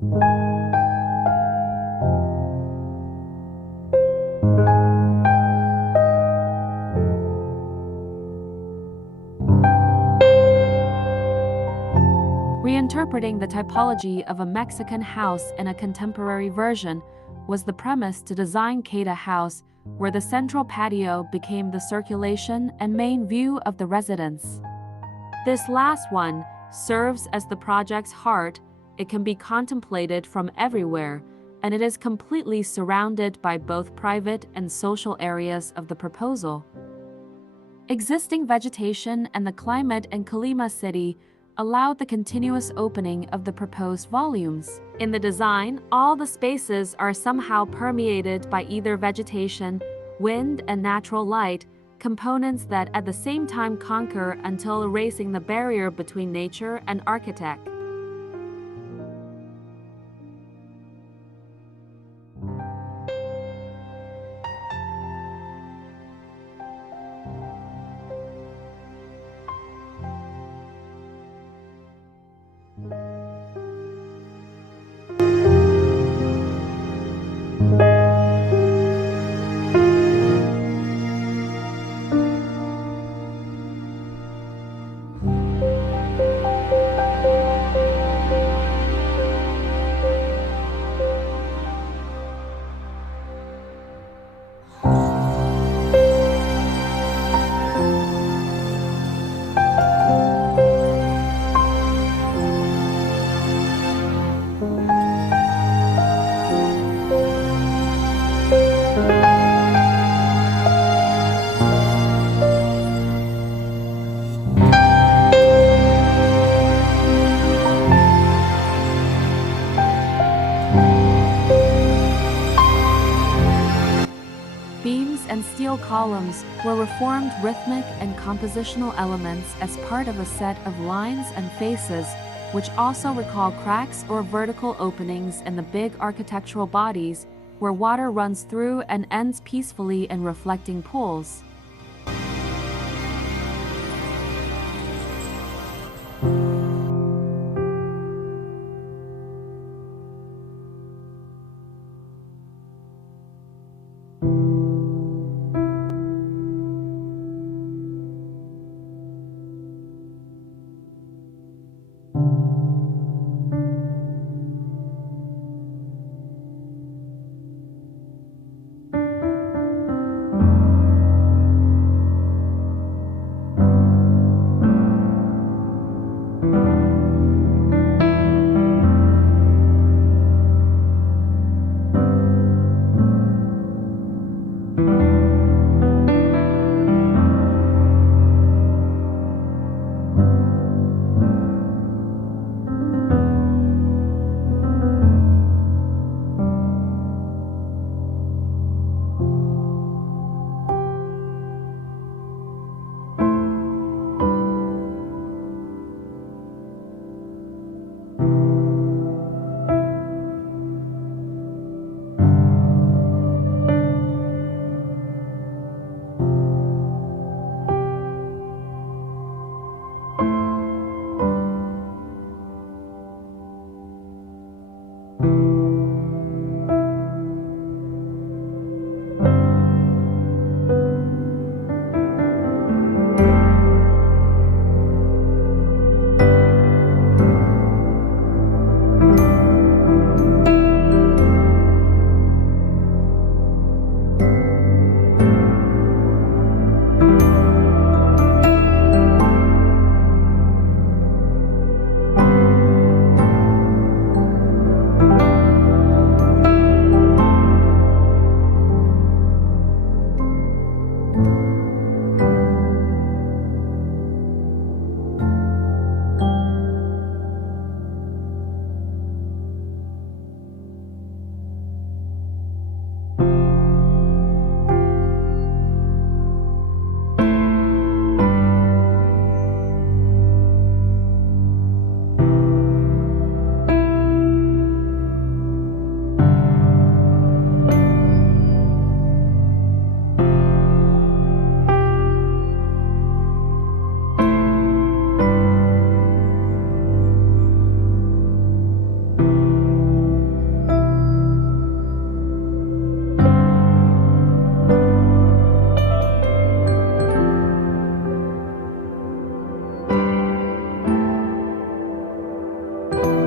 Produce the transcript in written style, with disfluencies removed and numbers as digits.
Reinterpreting the typology of a Mexican house in a contemporary version was the premise to design Keita House, where the central patio became the circulation and main view of the residence. This last one serves as the project's heart. It can be contemplated from everywhere, and it is completely surrounded by both private and social areas of the proposal. Existing vegetation and the climate in Colima city allowed the continuous opening of the proposed volumes. In the design, all the spaces are somehow permeated by either vegetation, wind, and natural light, components that at the same time conquer until erasing the barrier between nature and architect. Beams and steel columns were reformed rhythmic and compositional elements as part of a set of lines and faces, which also recall cracks or vertical openings in the big architectural bodies where water runs through and ends peacefully in reflecting pools. you.